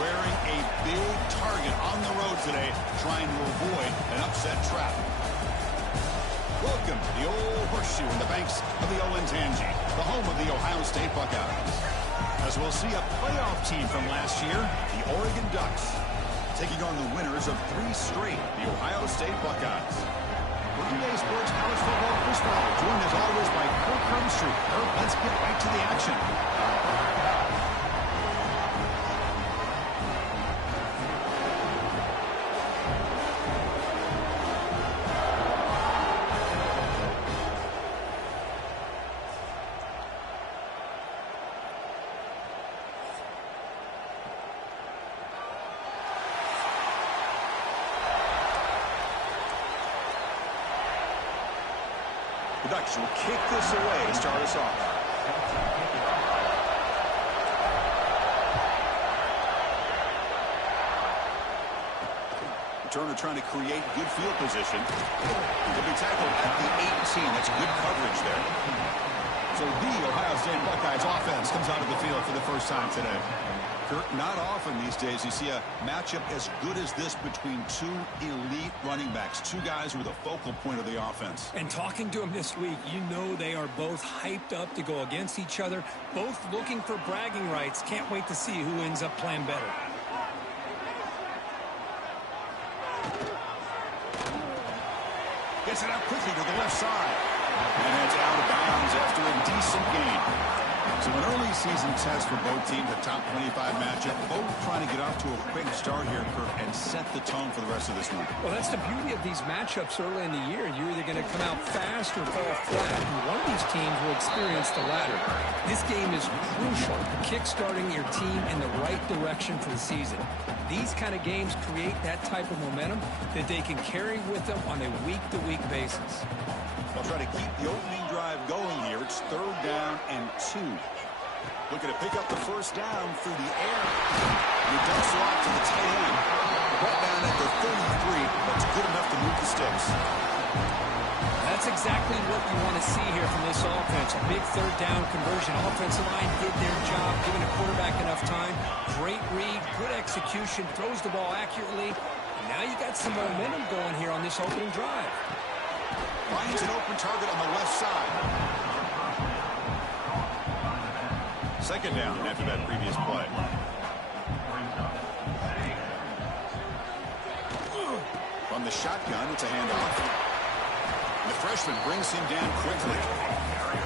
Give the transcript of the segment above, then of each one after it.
wearing a big target on the road today, trying to avoid an upset trap. Welcome to the old horseshoe in the banks of the Olentangy, the home of the Ohio State Buckeyes. As we'll see a playoff team from last year, the Oregon Ducks, taking on the winners of 3 straight, the Ohio State Buckeyes. Green Bay Sports College Football Christmas, joined as always by Kirk Hermstreet. Kirk, let's get right to the action. The Ducks will kick this away to start us off. Returner trying to create good field position. He'll be tackled at the 18. That's good coverage there. So the Ohio State Buckeyes offense comes out of the field for the first time today. Kirk, not often these days you see a matchup as good as this between 2 elite running backs, 2 guys who are the focal point of the offense. And talking to them this week, you know they are both hyped up to go against each other, both looking for bragging rights. Can't wait to see who ends up playing better. Gets it out quickly to the left side. And it's out of bounds after a decent gain. So an early season test for both teams, a top 25 matchup. Both trying to get off to a quick start here, Kirk, and set the tone for the rest of this one. Well, that's the beauty of these matchups early in the year. You're either going to come out fast or fall flat, and one of these teams will experience the latter. This game is crucial, kick-starting your team in the right direction for the season. These kind of games create that type of momentum that they can carry with them on a week-to-week basis. They'll try to keep the opening drive going here. It's 3rd down and 2. Looking to pick up the first down through the air. He dumps it off to the tight end. Brought down at the 33. That's good enough to move the sticks. That's exactly what you want to see here from this offense. A big 3rd down conversion. Offensive line did their job, giving a quarterback enough time. Great read, good execution, throws the ball accurately. And now you got some momentum going here on this opening drive. Finds an open target on the left side. 2nd down after that previous play. From the shotgun, it's a handoff. The freshman brings him down quickly.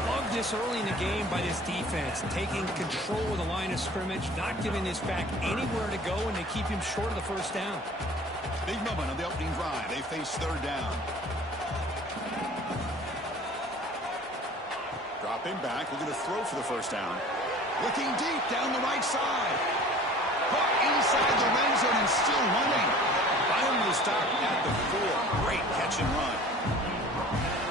Love this early in the game by this defense, taking control of the line of scrimmage, not giving this back anywhere to go, and they keep him short of the first down. Big moment on the opening drive. They face 3rd down. Drop him back. We're going to throw for the first down. Looking deep down the right side. Caught inside the red zone and still running. Finally stopped at the 4. Great catch and run.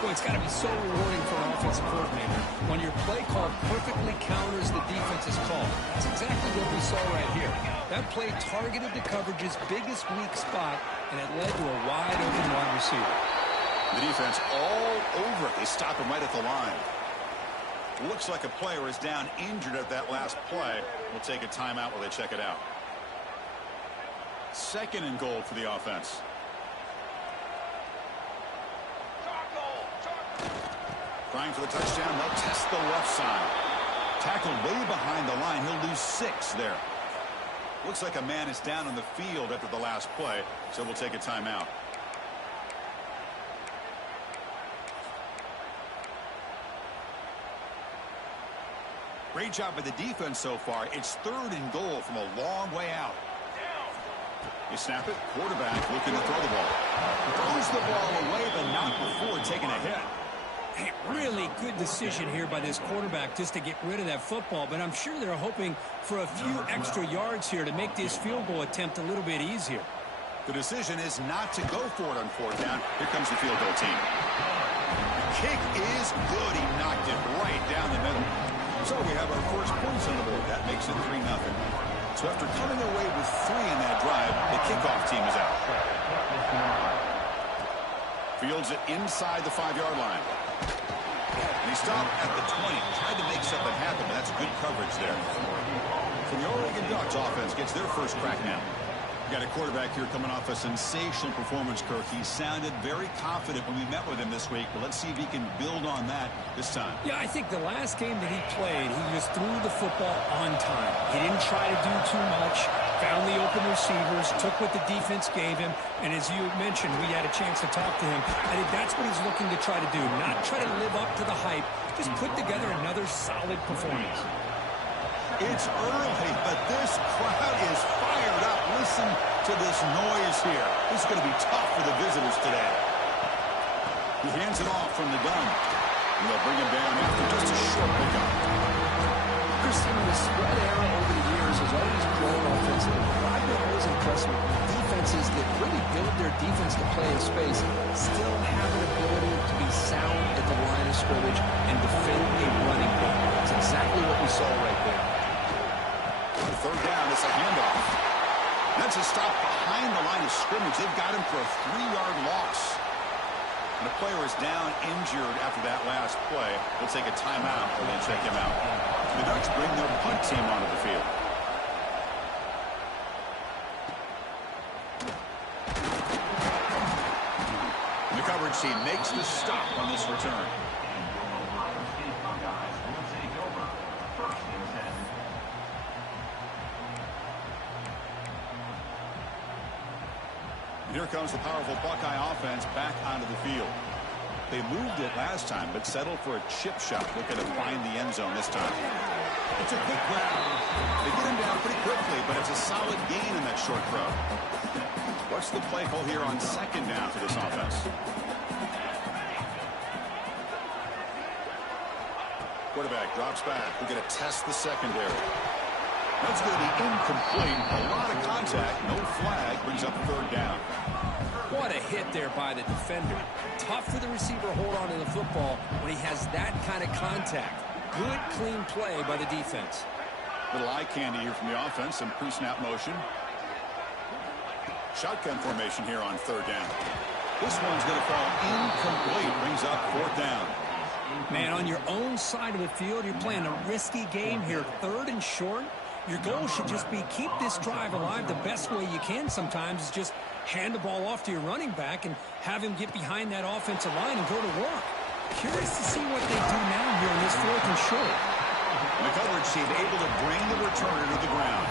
Boy, it's got to be so rewarding for an offensive coordinator when your play call perfectly counters the defense's call. That's exactly what we saw right here. That play targeted the coverage's biggest weak spot, and it led to a wide-open wide receiver. The defense all over it. They stop him right at the line. Looks like a player is down injured at that last play. We'll take a timeout while they check it out. 2nd and goal for the offense. Trying for the touchdown. They'll test the left side. Tackled way behind the line. He'll lose 6 there. Looks like a man is down on the field after the last play, so we'll take a timeout. Great job by the defense so far. It's 3rd and goal from a long way out. You snap it. Quarterback looking to throw the ball. Throws the ball away, but not before taking a hit. Hey, really good decision here by this quarterback just to get rid of that football, but I'm sure they're hoping for a few extra yards here to make this field goal attempt a little bit easier. The decision is not to go for it on 4th down. Here comes the field goal team. The kick is good. He knocked it right down the middle. So we have our first points on the board. That makes it 3-0. So after coming away with 3 in that drive, the kickoff team is out. Fields it inside the 5-yard line. And he stopped at the 20. Tried to make something happen, but that's good coverage there. So the Oregon Ducks offense gets their first crack now. We've got a quarterback here coming off a sensational performance, Kirk. He sounded very confident when we met with him this week, but let's see if he can build on that this time. Yeah, I think the last game that he played, he just threw the football on time. He didn't try to do too much, found the open receivers, took what the defense gave him, and as you mentioned, we had a chance to talk to him. I think that's what he's looking to try to do, not try to live up to the hype, just put together another solid performance. It's early, but this crowd is fired up. Listen to this noise here. This is going to be tough for the visitors today. He hands it off from the gun. And they'll bring him down after just a short pickup. The spread era over the years has always grown offensively. I've been always impressed with defenses that really build their defense to play in space, still have an ability to be sound at the line of scrimmage and defend a running game. It's exactly what we saw right there. Third down, it's a handoff. That's a stop behind the line of scrimmage. They've got him for a 3-yard loss. And the player is down injured after that last play. They'll take a timeout and then check him out. The Ducks bring their punt team onto the field. And the coverage team makes the stop on this return. Here comes the powerful Buckeye offense back onto the field. They moved it last time, but settled for a chip shot. Looking to find the end zone this time. It's a quick grab. They get him down pretty quickly, but it's a solid gain in that short throw. What's the play call here on second down for this offense? Quarterback drops back. We're going to test the secondary. That's going to be incomplete. A lot of contact. No flag. Brings up third down. What a hit there by the defender. Tough for the receiver to hold on to the football when he has that kind of contact. Good, clean play by the defense. Little eye candy here from the offense. Some pre-snap motion. Shotgun formation here on third down. This one's going to fall incomplete. Brings up fourth down. Man, on your own side of the field, you're playing a risky game here. Third and short. Your goal should just be keep this drive alive the best way you can sometimes is just hand the ball off to your running back and have him get behind that offensive line and go to work. Curious to see what they do now here on this fourth and short. The coverage team able to bring the returner to the ground.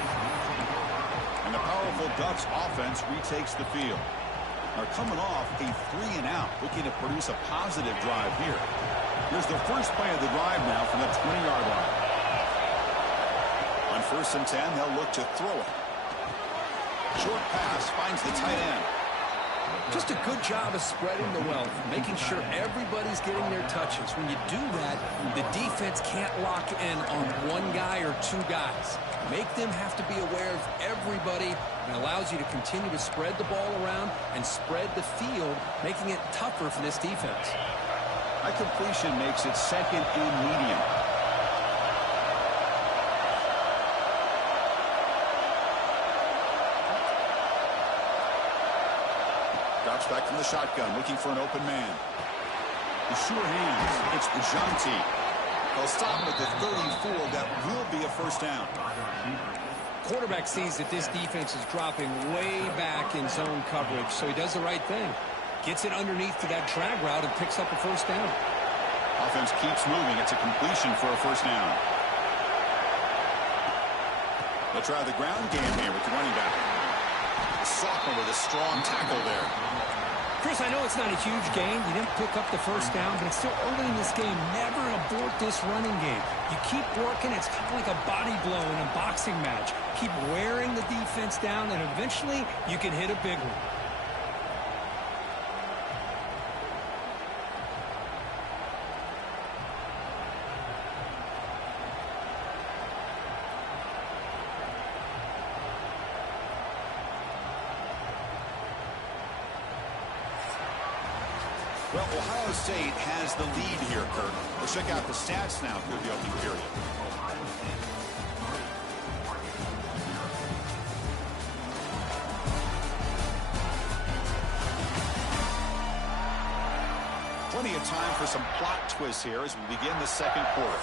And the powerful Ducks offense retakes the field. Are coming off a 3-and-out, looking to produce a positive drive here. Here's the first play of the drive now from the 20-yard line. On 1st and 10, they'll look to throw it. Short pass finds the tight end. Just a good job of spreading the wealth, making sure everybody's getting their touches. When you do that, the defense can't lock in on one guy or two guys. Make them have to be aware of everybody, and allows you to continue to spread the ball around and spread the field, making it tougher for this defense. That completion makes it second and medium. Drops back from the shotgun, looking for an open man. The sure hands, it's Bajanti. They'll stop him at the 34. That will be a first down. Quarterback sees that this defense is dropping way back in zone coverage, so he does the right thing. Gets it underneath to that drag route and picks up a first down. Offense keeps moving. It's a completion for a first down. They'll try the ground game here with the running back. The sophomore with a strong tackle there. Chris, I know it's not a huge gain. You didn't pick up the first down, but it's still early in this game. Never abort this running game. You keep working. It's kind of like a body blow in a boxing match. Keep wearing the defense down, and eventually you can hit a big one. Well, Ohio State has the lead here, Kirk. We'll check out the stats now through the opening period. Plenty of time for some plot twists here as we begin the second quarter.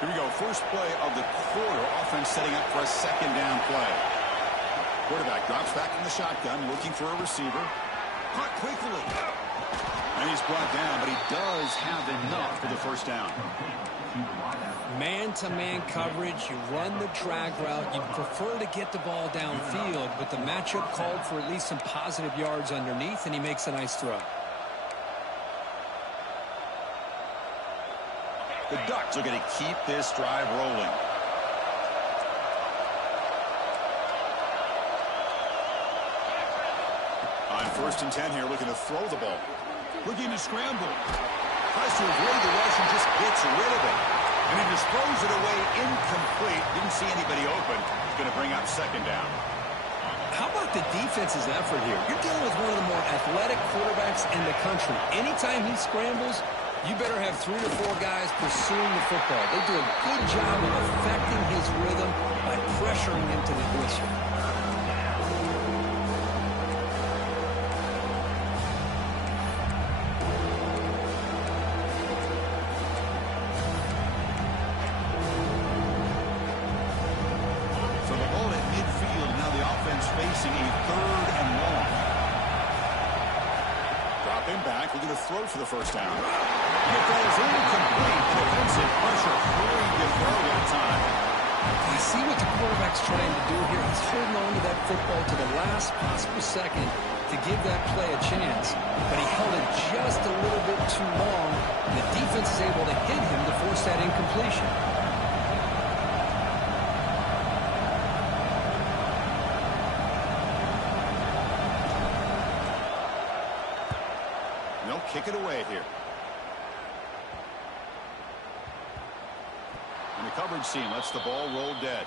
Here we go, first play of the quarter. Offense setting up for a second down play. Quarterback drops back in the shotgun, looking for a receiver. Caught quickly. And he's brought down, but he does have enough for the first down. Man-to-man coverage, you run the drag route. You'd prefer to get the ball downfield, but the matchup called for at least some positive yards underneath, and he makes a nice throw. The Ducks are going to keep this drive rolling. On 1st and 10 here, looking to throw the ball. Looking to scramble. Tries to avoid the rush and just gets rid of it. And he just throws it away incomplete. Didn't see anybody open. He's going to bring up second down. How about the defense's effort here? You're dealing with one of the more athletic quarterbacks in the country. Anytime he scrambles, you better have 3 or 4 guys pursuing the football. They do a good job of affecting his rhythm by pressuring him to the whistle. So the ball at midfield, now the offense facing a 3rd and long. Dropping back, looking to throw for the first down. It goes incomplete. Defensive pressure hurrying to throw that time. You see what the quarterback's trying to do here? He's holding on to that football to the last possible second to give that play a chance. But he held it just a little bit too long. The defense is able to hit him to force that incompletion. They'll kick it away here. And the coverage team lets the ball roll dead.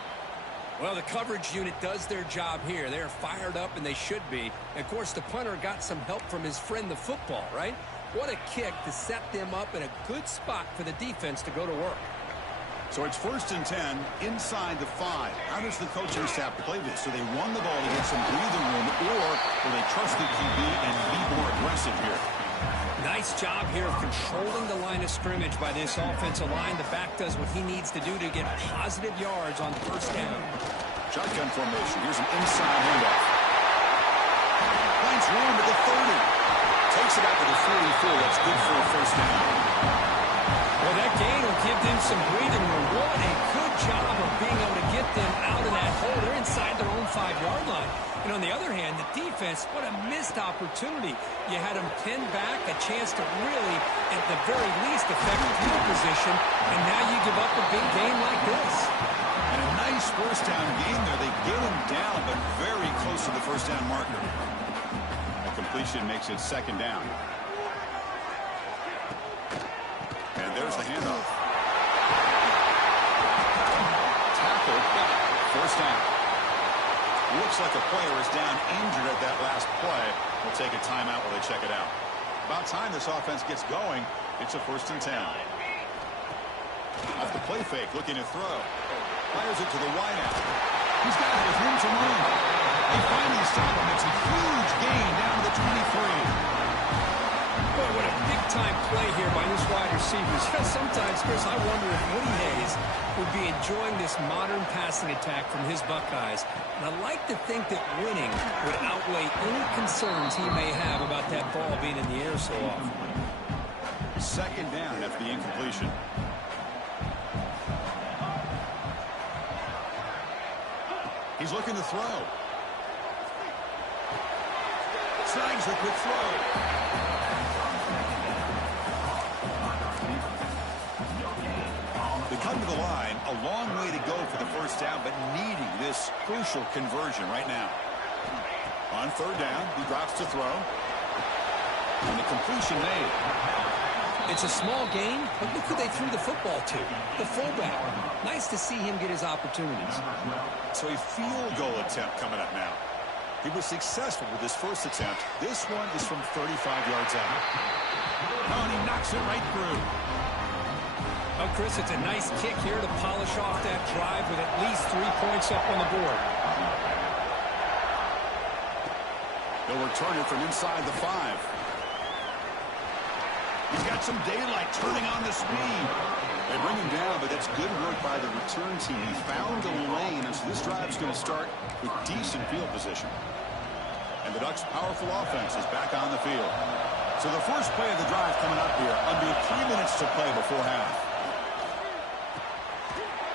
Well, the coverage unit does their job here. They're fired up, and they should be. And of course, the punter got some help from his friend, the football, right? What a kick to set them up in a good spot for the defense to go to work. So it's 1st and 10 inside the 5. How does the coaching staff play this? Do they run the ball to get some breathing room, or will they trust the QB and be more aggressive here? Nice job here of controlling the line of scrimmage by this offensive line. The back does what he needs to do to get positive yards on first down. Shotgun formation. Here's an inside handoff. Finds room at the 30. Takes it out to the 44. That's good for a first down. Well, that gain will give them some breathing room. What a good job of being able to get them out of that hole. They're inside their own 5-yard line. And on the other hand, the defense, what a missed opportunity. You had them pinned back, a chance to really, at the very least, affect field position, and now you give up a big gain like this. And a nice first down gain there. They get him down, but very close to the first down marker. A completion makes it second down. And there's the handoff. Tackle, first down. Looks like a player is down injured at that last play. We'll take a timeout while they check it out. About time this offense gets going. It's a 1st and 10. Off the play fake, looking to throw. Fires it to the wideout. He's got it with room to run. They finally stop him. It's a huge gain down to the 23. Boy, what a big-time play here by this wide receiver. Sometimes, Chris, I wonder if Woody Hayes would be enjoying this modern passing attack from his Buckeyes. And I like to think that winning would outweigh any concerns he may have about that ball being in the air so often. Second down after the incompletion. He's looking to throw. Snags the quick throw. They come to the line, a long way to go for the first down, but needing this crucial conversion right now. On 3rd down, he drops to throw. And the completion made. It's a small gain, but look who they threw the football to. The fullback. Nice to see him get his opportunities. So a field goal attempt coming up now. He was successful with his first attempt. This one is from 35 yards out. Oh, and he knocks it right through. Oh, Chris, it's a nice kick here to polish off that drive with at least 3 points up on the board. They'll return it from inside the 5. He's got some daylight turning on the speed. They bring him down, but that's good work by the return team. He found a lane, and so this drive's going to start with decent field position. And the Ducks' powerful offense is back on the field. So the first play of the drive coming up here, under 3 minutes to play before half.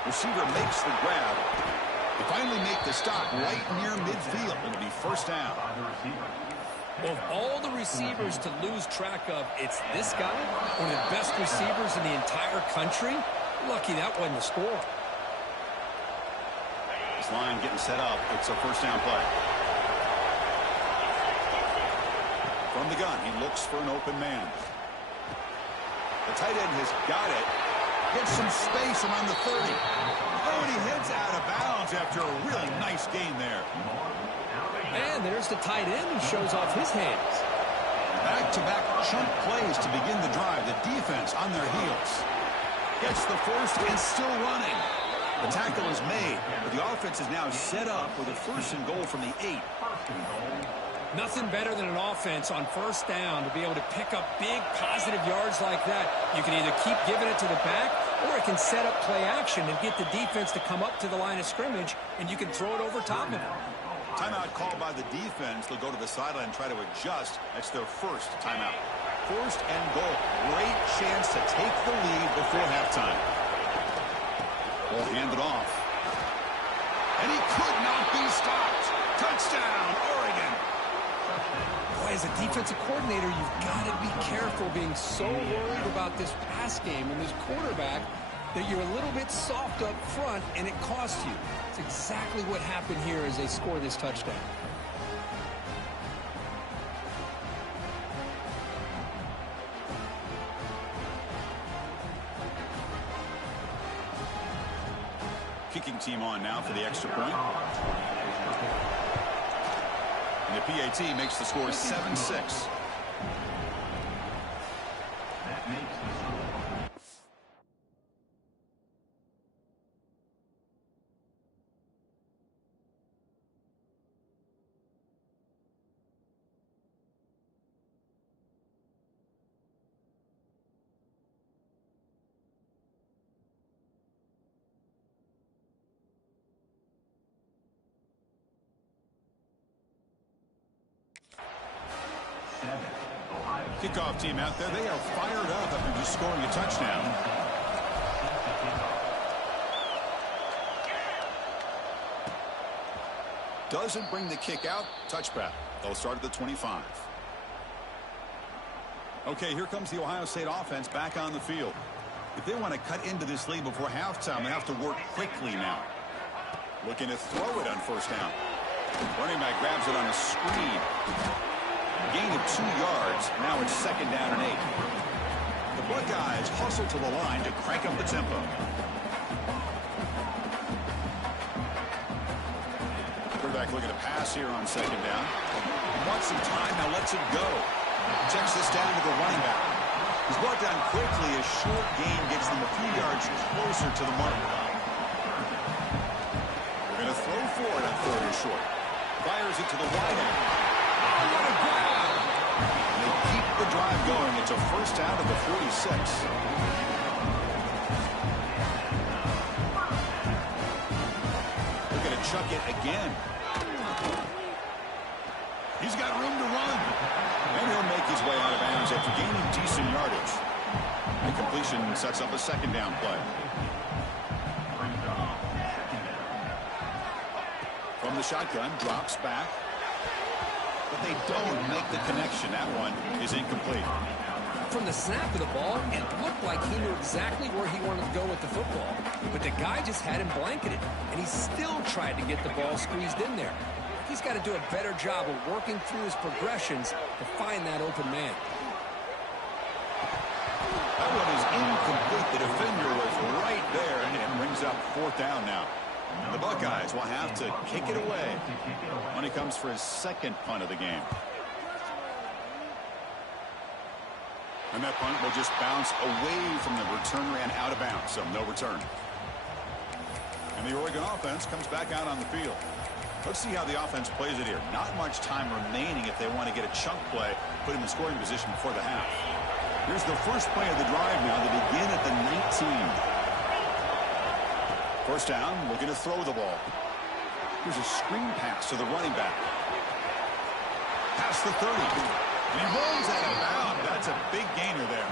Receiver makes the grab. They finally make the stop right near midfield. It'll be first down. Well, of all the receivers to lose track of, it's this guy, one of the best receivers in the entire country. Lucky that wasn't the score. This line getting set up. It's a first down play. From the gun, he looks for an open man. The tight end has got it. Gets some space around the 30. Oh, and he heads out of bounds after a really nice gain there. And there's the tight end who shows off his hands. Back-to-back chunk plays to begin the drive. The defense on their heels. Gets the first and still running. The tackle is made, but the offense is now set up with a first and goal from the 8. Nothing better than an offense on first down to be able to pick up big positive yards like that. You can either keep giving it to the back, or it can set up play action and get the defense to come up to the line of scrimmage, and you can throw it over top of them. Timeout called by the defense. They'll go to the sideline and try to adjust. That's their first timeout. First and goal. Great chance to take the lead before halftime. Ball handed off. And he could not be stopped. Touchdown, Oregon. Boy, as a defensive coordinator, you've got to be careful being so worried about this pass game and this quarterback that you're a little bit soft up front, and it costs you. It's exactly what happened here as they score this touchdown. Kicking team on now for the extra point. And the PAT makes the score 7-6. Kickoff team out there. They are fired up after just scoring a touchdown. Doesn't bring the kick out. Touchback. They'll start at the 25. Okay, here comes the Ohio State offense back on the field. If they want to cut into this lead before halftime, they have to work quickly now. Looking to throw it on first down. Running back grabs it on a screen. Gain of 2 yards. Now it's second down and 8. The Buckeyes hustle to the line to crank up the tempo. Quarterback looking to pass here on second down. Wants some time, now lets it go. Checks this down to the running back. He's brought down quickly. A short gain gets them a few yards closer to the mark. They're going to throw for it on third and short. Fires it to the wide end. Oh, what a grab! They keep the drive going. It's a first down at the 46. They're going to chuck it again. He's got room to run. And he'll make his way out of bounds after gaining decent yardage. The completion sets up a second down play. From the shotgun, drops back. But they don't make the connection. That one is incomplete. From the snap of the ball, it looked like he knew exactly where he wanted to go with the football. But the guy just had him blanketed, and he still tried to get the ball squeezed in there. He's got to do a better job of working through his progressions to find that open man. That one is incomplete. The defender was right there, and it brings up fourth down now. The Buckeyes will have to kick it away when he comes for his second punt of the game. And that punt will just bounce away from the returner and out of bounds, so no return. And the Oregon offense comes back out on the field. Let's see how the offense plays it here. Not much time remaining if they want to get a chunk play, put him in scoring position before the half. Here's the first play of the drive now. They begin at the 19. First down, looking to throw the ball. Here's a screen pass to the running back. Past the 30. And he runs out of bounds. That's a big gainer there.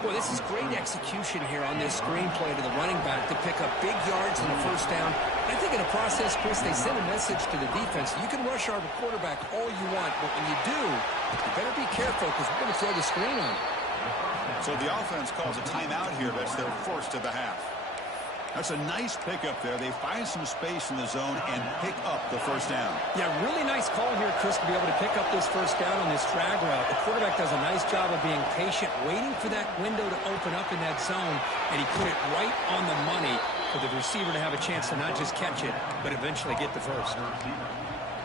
Boy, this is great execution here on this screen play to the running back to pick up big yards in the first down. I think in the process, Chris, they send a message to the defense. You can rush our quarterback all you want, but when you do, you better be careful because we're going to throw the screen on you. So the offense calls a timeout here. That's their first of the half. That's a nice pickup there. They find some space in the zone and pick up the first down. Yeah, really nice call here, Chris, to be able to pick up this first down on this drag route. The quarterback does a nice job of being patient, waiting for that window to open up in that zone, and he put it right on the money for the receiver to have a chance to not just catch it, but eventually get the first.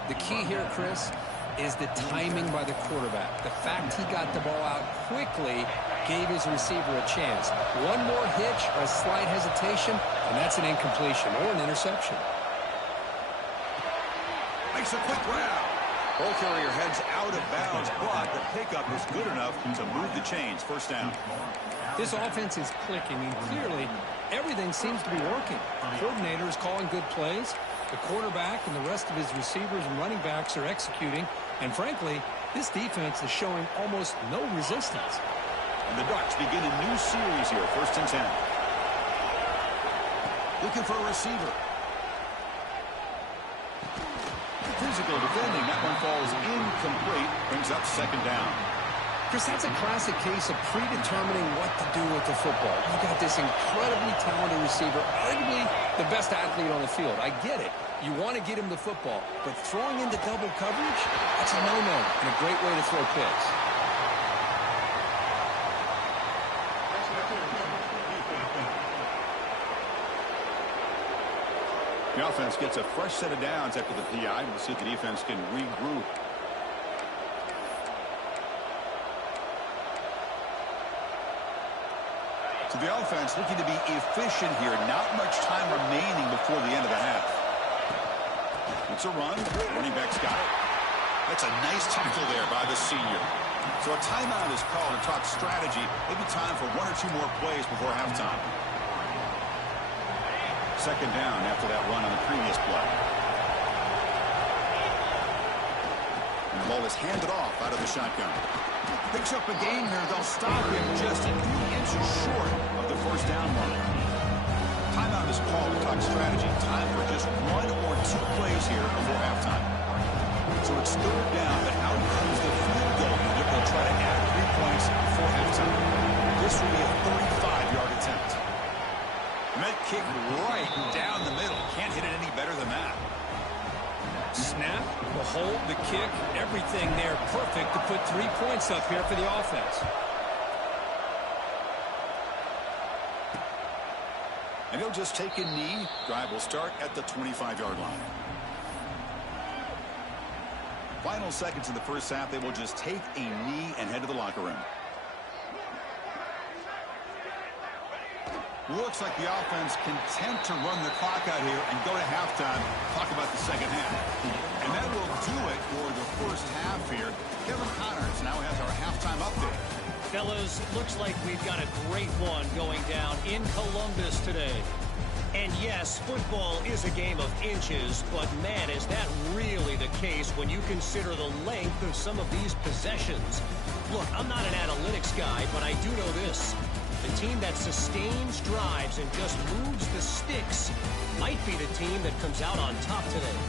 The key here, Chris, is the timing by the quarterback. The fact he got the ball out quickly gave his receiver a chance. One more hitch or a slight hesitation, and that's an incompletion or an interception. Makes a quick grab. Ball carrier heads out of bounds, but the pickup is good enough to move the chains. First down. This offense is clicking, and clearly everything seems to be working. The coordinator is calling good plays. The quarterback and the rest of his receivers and running backs are executing. And frankly, this defense is showing almost no resistance. And the Ducks begin a new series here. First and 10. Looking for a receiver. Physical defending. That one falls incomplete. Brings up second down. Chris, that's a classic case of predetermining what to do with the football. You've got this incredibly talented receiver, arguably the best athlete on the field. I get it. You want to get him the football, but throwing into double coverage, that's a no-no and a great way to throw picks. The offense gets a fresh set of downs after the PI. We'll see if the defense can regroup. So the offense looking to be efficient here. Not much time remaining before the end of the half. It's a run. Running back's got it. That's a nice tackle there by the senior. So a timeout is called to talk strategy. Maybe time for one or two more plays before halftime. Second down after that run on the previous play. And the ball is handed off out of the shotgun. Picks up a gain here. They'll stop him just a few inches short of the first down mark. Timeout is called to talk strategy. Time for just one or two plays here before halftime. So it's third down, but out comes the field goal unit. They'll try to add 3 points before halftime. This will be a 35-yard attempt. And that kick right down the middle. Can't hit it any better than that. Snap, the hold, the kick, everything there perfect to put 3 points up here for the offense. And he'll just take a knee. Drive will start at the 25-yard line. Final seconds in the first half. They will just take a knee and head to the locker room. Looks like the offense content to run the clock out here and go to halftime. Talk about the second half. And that will do it for the first half here. Kevin Connors now has our halftime update. Fellas, looks like we've got a great one going down in Columbus today. And yes, football is a game of inches, but man, is that really the case when you consider the length of some of these possessions. Look, I'm not an analytics guy, but I do know this. The team that sustains drives and just moves the sticks might be the team that comes out on top today.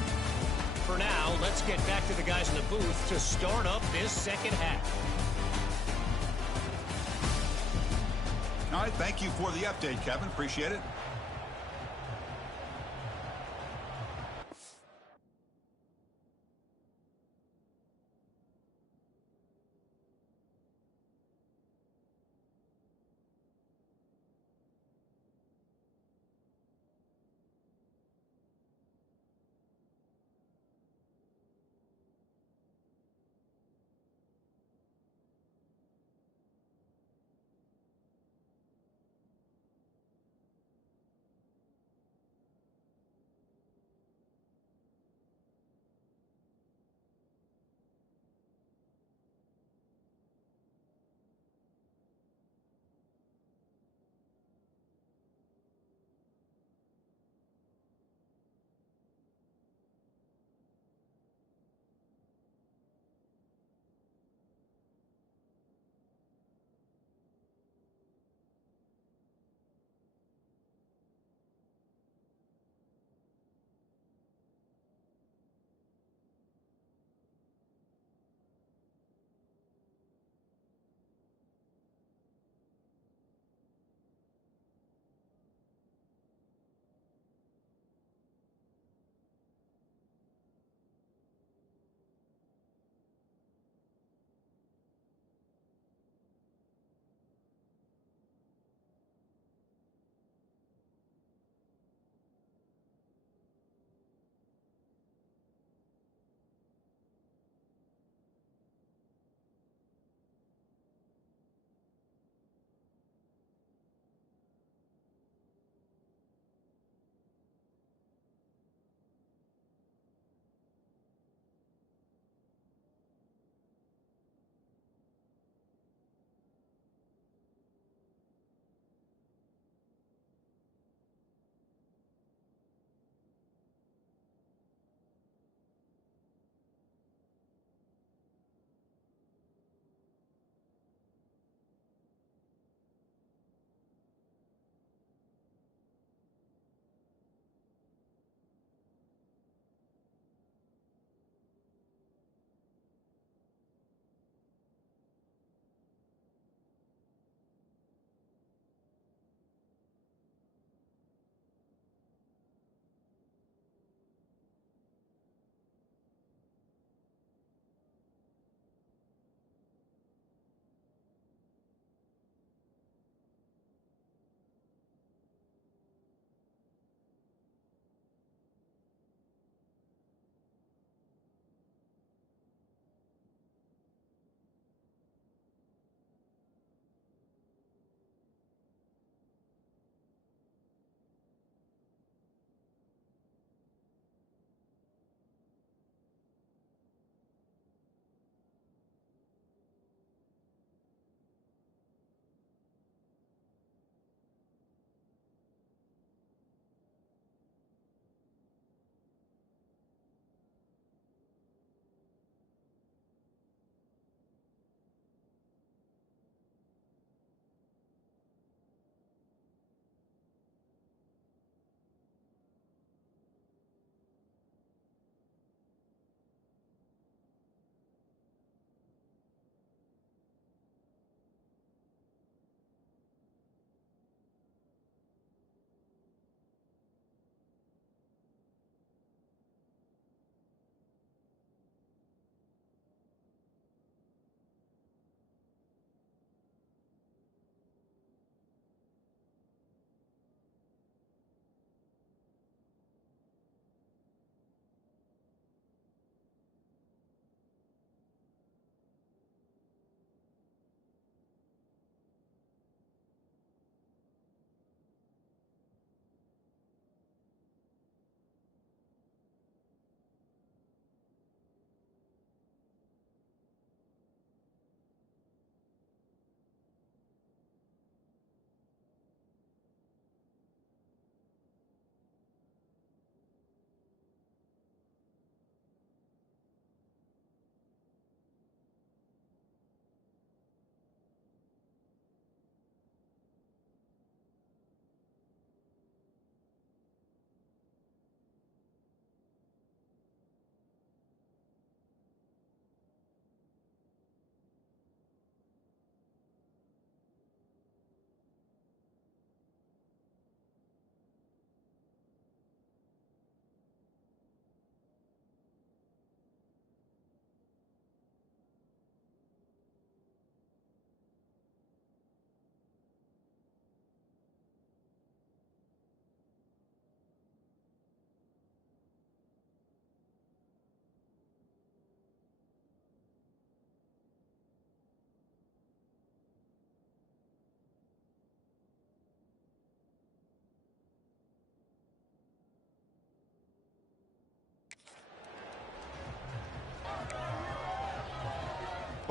For now, let's get back to the guys in the booth to start up this second half. All right, thank you for the update, Kevin. Appreciate it.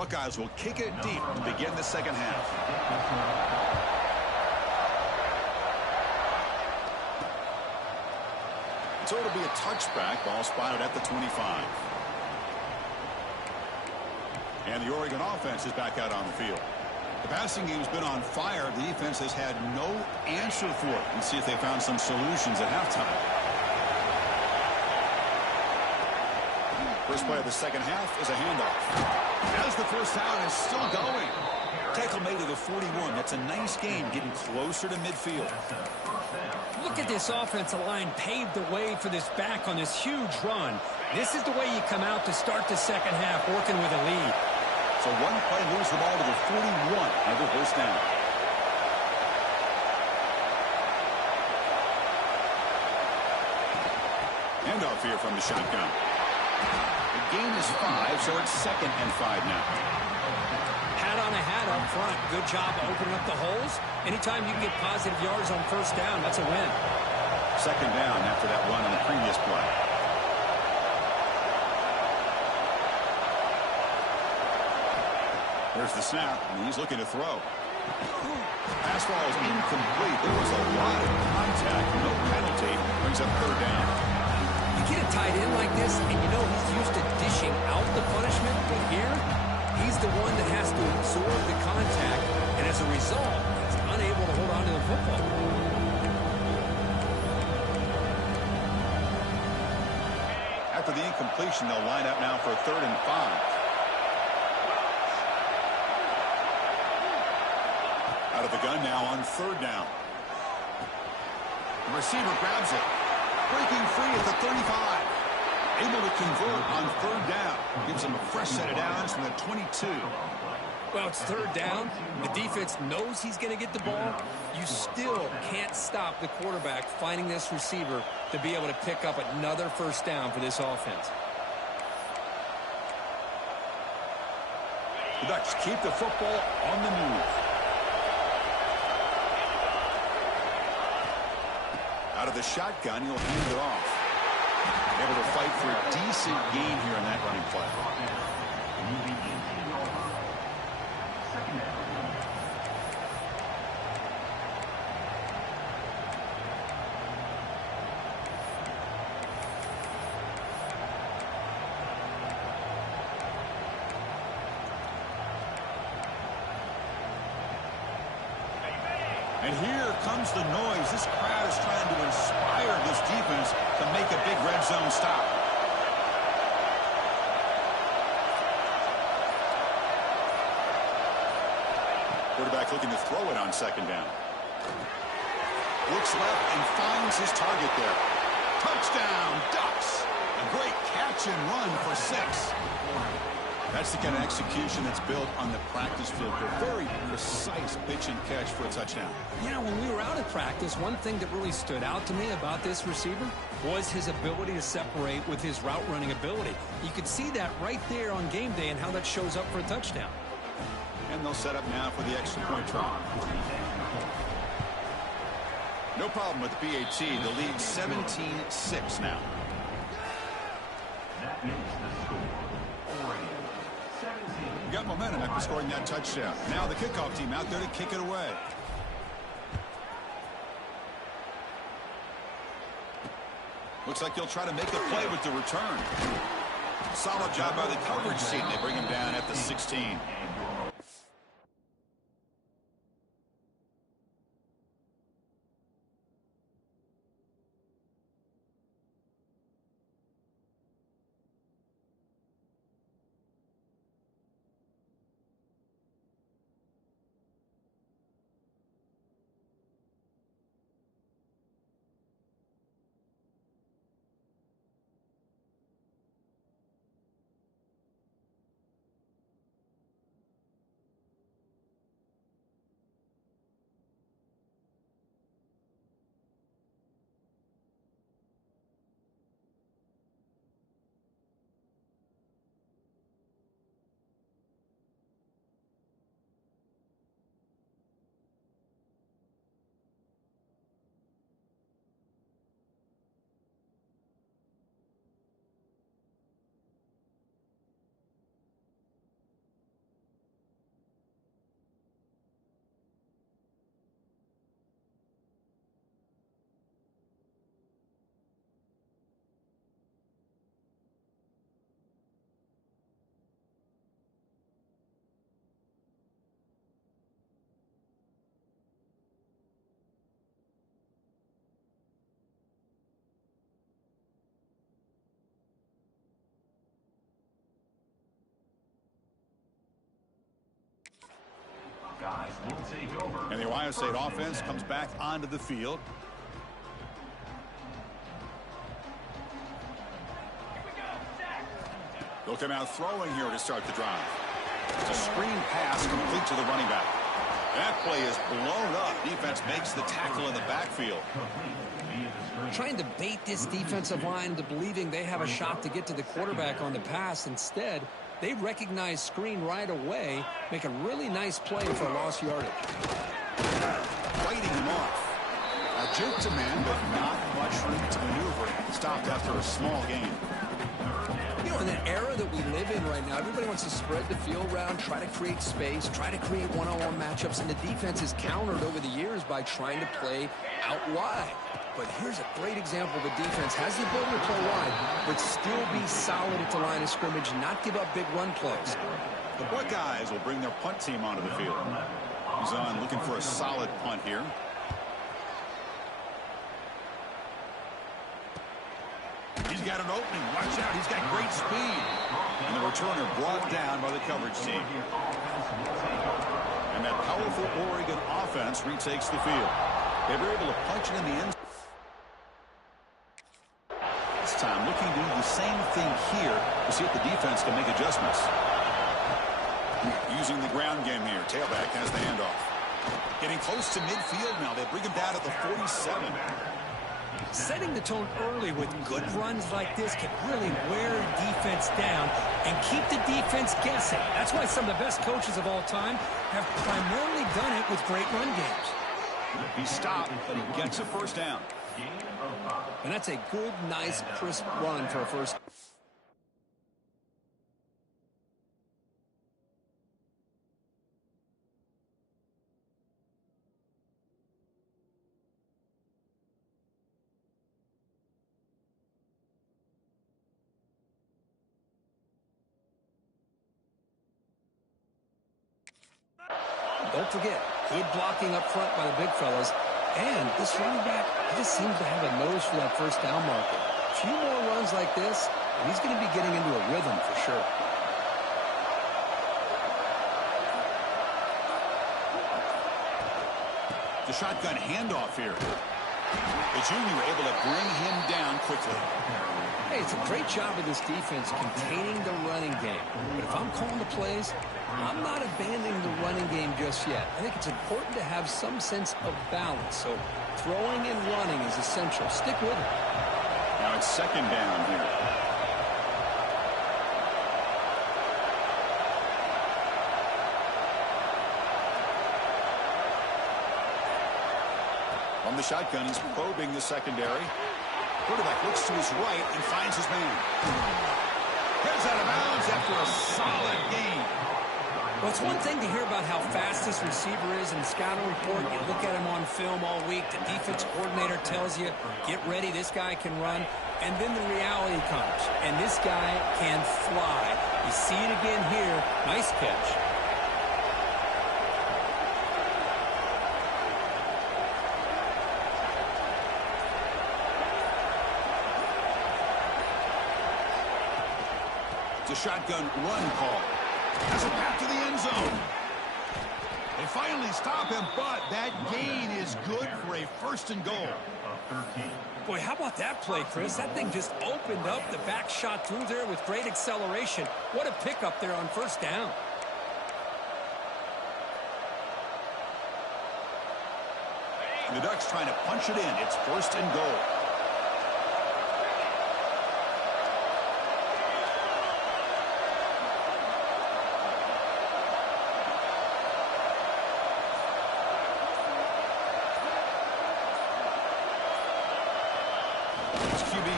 Buckeyes will kick it deep to begin the second half. So it'll be a touchback. Ball spotted at the 25. And the Oregon offense is back out on the field. The passing game's been on fire. The defense has had no answer for it. Let's see if they found some solutions at halftime. First play of the second half is a handoff. As the first down is still going. Tackle made to the 41. That's a nice gain, getting closer to midfield. Look at this offensive line paved the way for this back on this huge run. This is the way you come out to start the second half, working with a lead. So one play moves the ball to the 41. Another first down. Handoff here from the shotgun. The gain is 5, so it's 2nd and 5 now. Hat on a hat up front. Good job opening up the holes. Anytime you can get positive yards on first down, that's a win. 2nd down after that run on the previous play. There's the snap, and he's looking to throw. Pass ball is incomplete. There was a lot of contact. No penalty. Brings up 3rd down. You get a tight end like this, and you know he's used to dishing out the punishment, but here, he's the one that has to absorb the contact, and as a result, he's unable to hold on to the football. After the incompletion, they'll line up now for 3rd and 5. Out of the gun now on 3rd down. The receiver grabs it. Breaking free at the 35. Able to convert on 3rd down. Gives him a fresh set of downs from the 22. Well, it's 3rd down. The defense knows he's going to get the ball. You still can't stop the quarterback finding this receiver to be able to pick up another first down for this offense. The Ducks keep the football on the move. Out of the shotgun, he'll hand it off. Able to fight for a decent gain here in that running play. And here comes the noise. This crowd is trying to inspire this defense to make a big red zone stop. Quarterback looking to throw it on 2nd down. Looks left and finds his target there. Touchdown, Ducks. A great catch and run for 6. That's the kind of execution that's built on the practice field. A very precise pitch and catch for a touchdown. Yeah, when we were out at practice, one thing that really stood out to me about this receiver was his ability to separate with his route running ability. You could see that right there on game day and how that shows up for a touchdown. And they'll set up now for the extra point try. No problem with the BAT. The lead 17-6 now. That is the score. Got momentum after scoring that touchdown. Now the kickoff team out there to kick it away. Looks like he'll try to make a play with the return. Solid job by the coverage team. They bring him down at the 16. And the Ohio State offense comes back onto the field. They'll come out throwing here to start the drive. It's a screen pass complete to the running back. That play is blown up. Defense makes the tackle in the backfield. Trying to bait this defensive line into believing they have a shot to get to the quarterback on the pass. Instead, they recognize screen right away, make a really nice play for lost yardage. Fighting him off. A juke to man, but not much room to maneuver. Stopped after a small gain. You know, in the era that we live in right now, everybody wants to spread the field around, try to create space, try to create one-on-one matchups, and the defense is countered over the years by trying to play out wide. But here's a great example of a defense has the ability to play wide, but still be solid at the line of scrimmage, not give up big run plays. The Buckeyes will bring their punt team onto the field. He's on looking for a solid punt here. He's got an opening. Watch out. He's got great speed. And the returner brought down by the coverage team. And that powerful Oregon offense retakes the field. They were able to punch it in the end. This time looking to do the same thing here to see if the defense can make adjustments. Using the ground game here. Tailback has the handoff. Getting close to midfield now. They bring him down at the 47. Setting the tone early with good runs like this can really wear defense down and keep the defense guessing. That's why some of the best coaches of all time have primarily done it with great run games. He stopped, but he gets a first down. And that's a good, nice, crisp run for a first. Don't forget, good blocking up front by the big fellas. And this running back, he just seems to have a nose for that first down marker. A few more runs like this, and he's going to be getting into a rhythm for sure. The shotgun handoff here. The junior able to bring him down quickly. Hey, it's a great job of this defense containing the running game. But if I'm calling the plays, I'm not abandoning the running game just yet. I think it's important to have some sense of balance. So throwing and running is essential. Stick with it. Now it's second down here. On the shotgun, he's probing the secondary. Quarterback looks to his right and finds his man. Heads out of bounds after a solid gain. Well, it's one thing to hear about how fast this receiver is in the scouting report. You look at him on film all week. The defense coordinator tells you, get ready, this guy can run. And then the reality comes, and this guy can fly. You see it again here. Nice catch. It's a shotgun run call. Has a path to the end zone. They finally stop him, but that gain is good for a first and goal. Boy, how about that play, Chris? That thing just opened up. The back shot through there with great acceleration. What a pickup there on first down. The Ducks trying to punch it in. It's first and goal.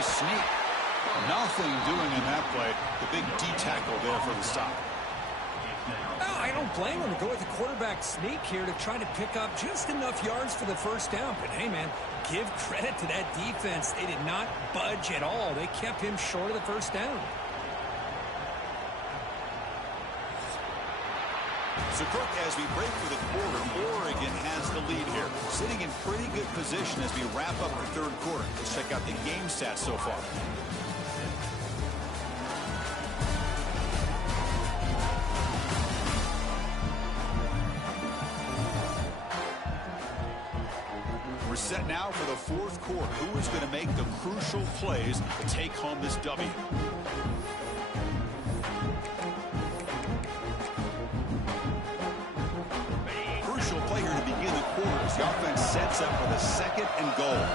Sneak. Nothing doing in that play. The big D tackle there for the stop. Oh, I don't blame him to go with the quarterback sneak here to try to pick up just enough yards for the first down. But hey, man, give credit to that defense. They did not budge at all. They kept him short of the first down. So, Kirk, as we break for the quarter, Oregon has the lead here. Sitting in pretty good position as we wrap up the third quarter. Let's check out the game stats so far. We're set now for the fourth quarter. Who is going to make the crucial plays to take home this W? Crucial play here to begin the quarter as the offense sets up for the second and goal.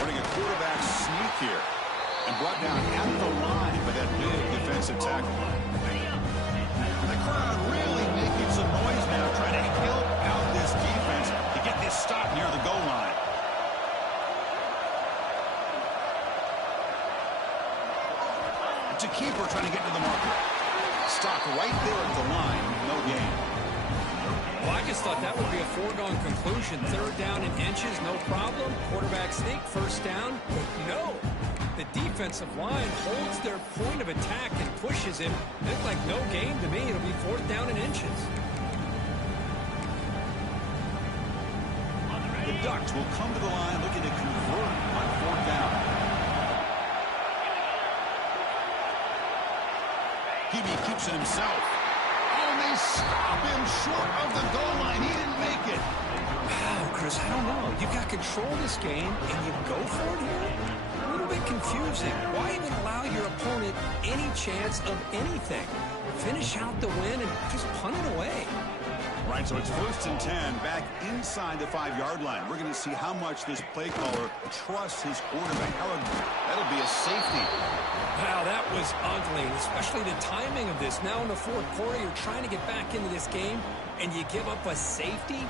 Running a quarterback sneak here and brought down at the line by that big defensive tackle. The crowd really making some noise now, trying to help out this defense to get this stop near the goal line. It's a keeper trying to get to the marker. Stop right there at the line. No gain. Well, I just thought that would be a foregone conclusion. Third down in inches, no problem. Quarterback sneak, first down. But no. The defensive line holds their point of attack and pushes him. Looked like no gain to me. It'll be fourth down in inches. The Ducks will come to the line looking to convert on fourth down. Hebe keeps it himself. Oh, and they stop him short of the goal line. He didn't make it. Wow, Chris, I don't know. You've got control of this game, and you go for it here? A little bit confusing. Why even allow your opponent any chance of anything? Finish out the win and just punt it away. Right, so it's 1st and 10 back inside the 5-yard line. We're going to see how much this play caller trusts his quarterback. That'll be a safety. Wow, that was ugly, especially the timing of this. Now in the fourth quarter, you're trying to get back into this game, and you give up a safety?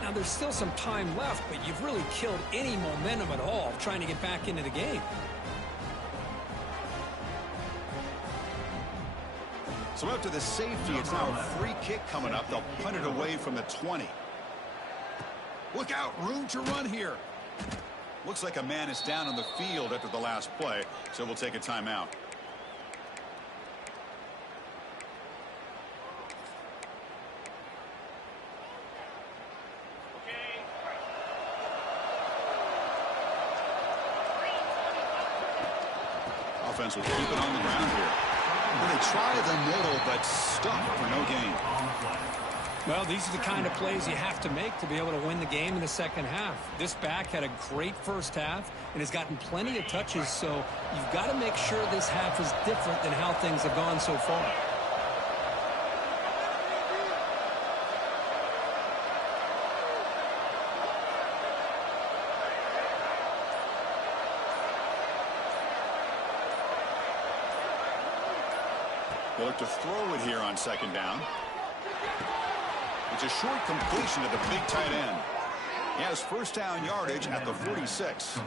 Now, there's still some time left, but you've really killed any momentum at all trying to get back into the game. So after the safety, it's now a free kick coming up. They'll punt it away from the 20. Look out, room to run here. Looks like a man is down on the field after the last play, so we'll take a timeout. Offense will keep it on the ground here. And they try the middle, but stuck for no gain. Well, these are the kind of plays you have to make to be able to win the game in the second half. This back had a great first half and has gotten plenty of touches, so you've got to make sure this half is different than how things have gone so far. They look to throw it here on second down. It's a short completion to the big tight end. He has first down yardage at the 46.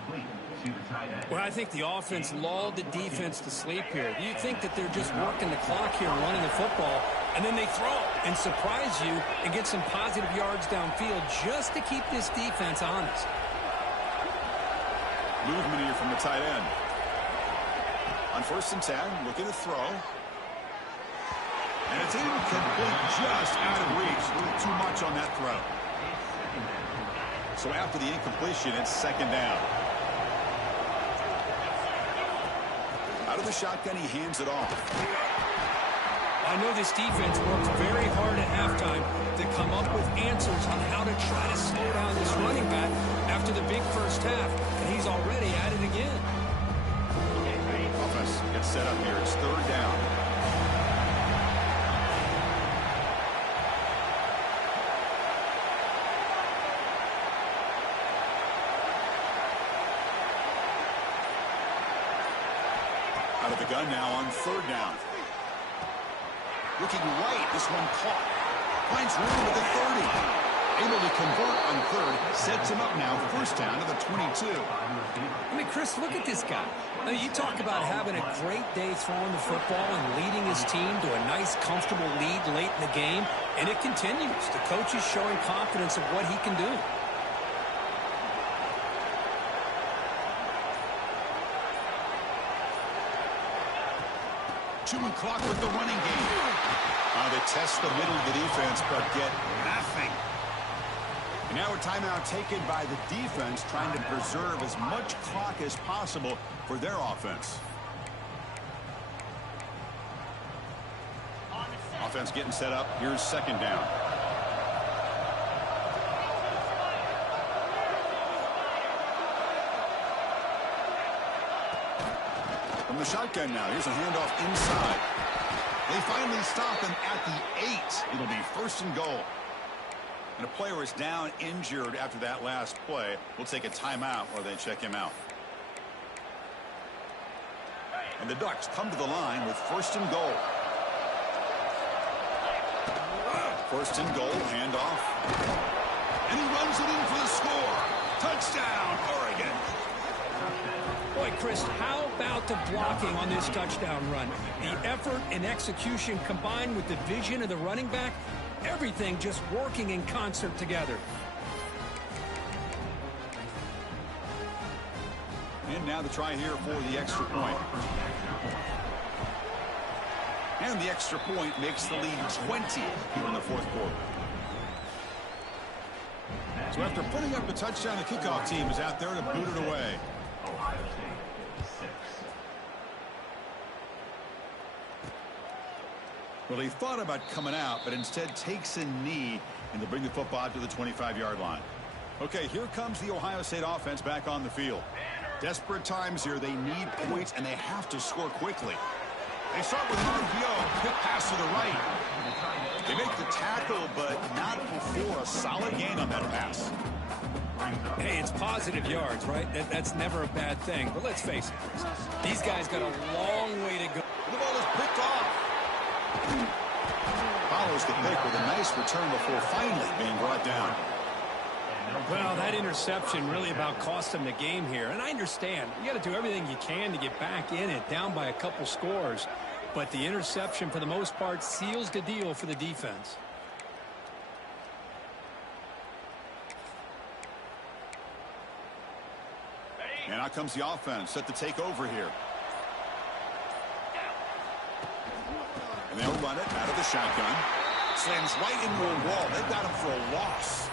Well, I think the offense lulled the defense to sleep here. You think that they're just working the clock here and running the football, and then they throw and surprise you and get some positive yards downfield just to keep this defense honest. Movement here from the tight end. On 1st and 10, looking to throw. And it's incomplete, just out of reach. A little too much on that throw. So after the incompletion, it's second down. Out of the shotgun, he hands it off. I know this defense worked very hard at halftime to come up with answers on how to try to slow down this running back after the big first half, and he's already at it again. Offense gets set up here. It's third down. Out of the gun now on third down. Looking right, this one caught. Finds room at the 30. Able to convert on third. Sets him up now, first down to the 22. I mean, Chris, look at this guy. Now, you talk about having a great day throwing the football and leading his team to a nice, comfortable lead late in the game, and it continues. The coach is showing confidence of what he can do. Chewing clock with the running game. They test the middle of the defense, but get nothing. And now a timeout taken by the defense, trying to preserve as much clock as possible for their offense. Offense getting set up. Here's second down. From the shotgun now, here's a handoff inside. They finally stop him at the 8. It'll be 1st and goal. And a player is down injured after that last play. We'll take a timeout while they check him out. And the Ducks come to the line with 1st and goal. 1st and goal, handoff. And he runs it in for the score. Touchdown, Oregon. Boy, Chris, how about the blocking on this touchdown run? The effort and execution combined with the vision of the running back, everything just working in concert together. And now the try here for the extra point. And the extra point makes the lead 20 here in the 4th quarter. So after putting up a touchdown, the kickoff team is out there to boot it away. Well, he thought about coming out, but instead takes a knee, and they'll bring the football to the 25-yard line. Okay, here comes the Ohio State offense back on the field. Desperate times here. They need points, and they have to score quickly. They start with an RPO. Quick pass to the right. They make the tackle, but not before a solid gain on that pass. Hey, it's positive yards, right? That's never a bad thing. But let's face it, these guys got a long way to go. The ball is picked off. Follows the pick with a nice return before finally being brought down. Well, that interception really about cost them the game here. And I understand. You got to do everything you can to get back in it, down by a couple scores. But the interception, for the most part, seals the deal for the defense. And out comes the offense, set to take over here. And they'll run it out of the shotgun. Slams right into a wall. They've got him for a loss.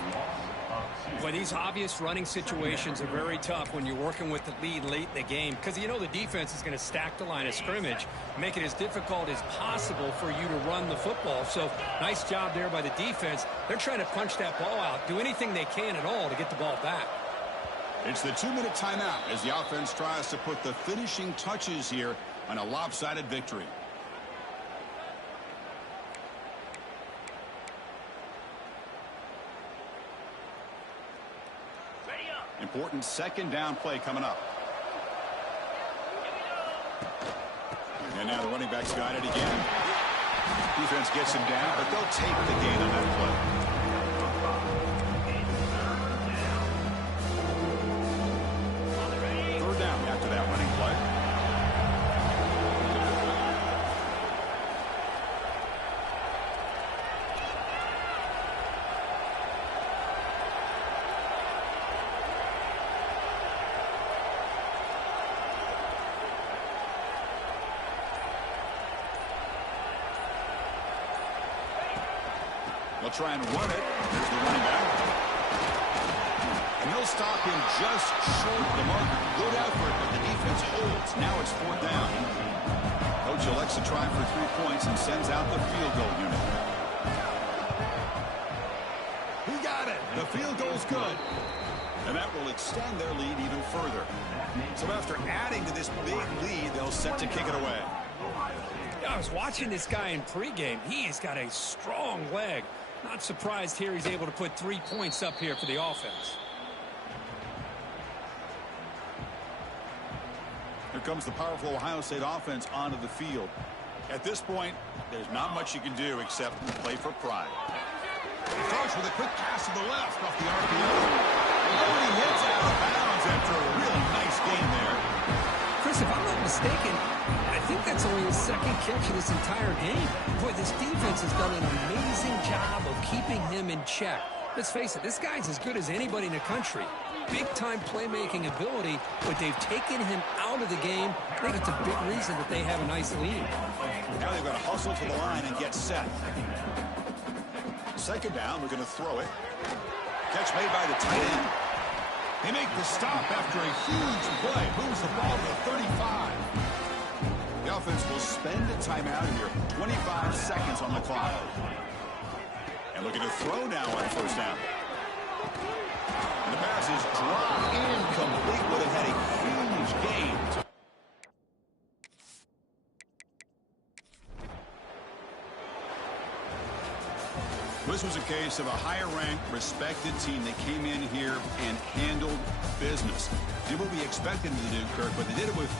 Boy, these obvious running situations are very tough when you're working with the lead late in the game, because you know the defense is going to stack the line of scrimmage, make it as difficult as possible for you to run the football. So nice job there by the defense. They're trying to punch that ball out, do anything they can at all to get the ball back. It's the 2-minute timeout as the offense tries to put the finishing touches here on a lopsided victory. Important 2nd down play coming up. And now the running back's got it again. Defense gets him down, but they'll take the gain on that play. 3rd down after that running play. They'll try and run it. There's the running back. And they'll stop him just short of the mark. Good effort, but the defense holds. Now it's 4th down. Coach elects to try for 3 points and sends out the field goal unit. He got it. The field goal's good. And that will extend their lead even further. So after adding to this big lead, they'll set to kick it away. I was watching this guy in pregame. He's got a strong leg. Not surprised here he's able to put 3 points up here for the offense. Here comes the powerful Ohio State offense onto the field. At this point, there's not much you can do except play for pride. He starts with a quick pass to the left off the RPO. And he hits out of bounds after a really nice game there. Chris, if I'm not mistaken, I think that's only his 2nd catch of this entire game. Boy, this defense has done an amazing job of keeping him in check. Let's face it, this guy's as good as anybody in the country. Big-time playmaking ability, but they've taken him out of the game. I think it's a big reason that they have a nice lead. Now they've got to hustle to the line and get set. 2nd down, we're going to throw it. Catch made by the tight end. They make the stop after a huge play. Moves the ball to the 35. The offense will spend a timeout here. 25 seconds on the clock. And looking to throw now on 1st down. And the pass is dropped incomplete, but it had a huge gain. This was a case of a higher-ranked, respected team that came in here and handled business. Did what we expected them to do, Kirk, but they did it with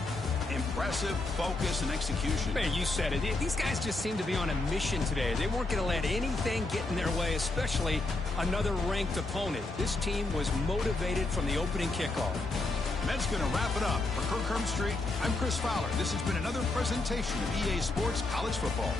impressive focus and execution. Man, you said it. These guys just seem to be on a mission today. They weren't going to let anything get in their way, especially another ranked opponent. This team was motivated from the opening kickoff. And that's going to wrap it up. For Kirk Herbstreit, I'm Chris Fowler. This has been another presentation of EA Sports College Football.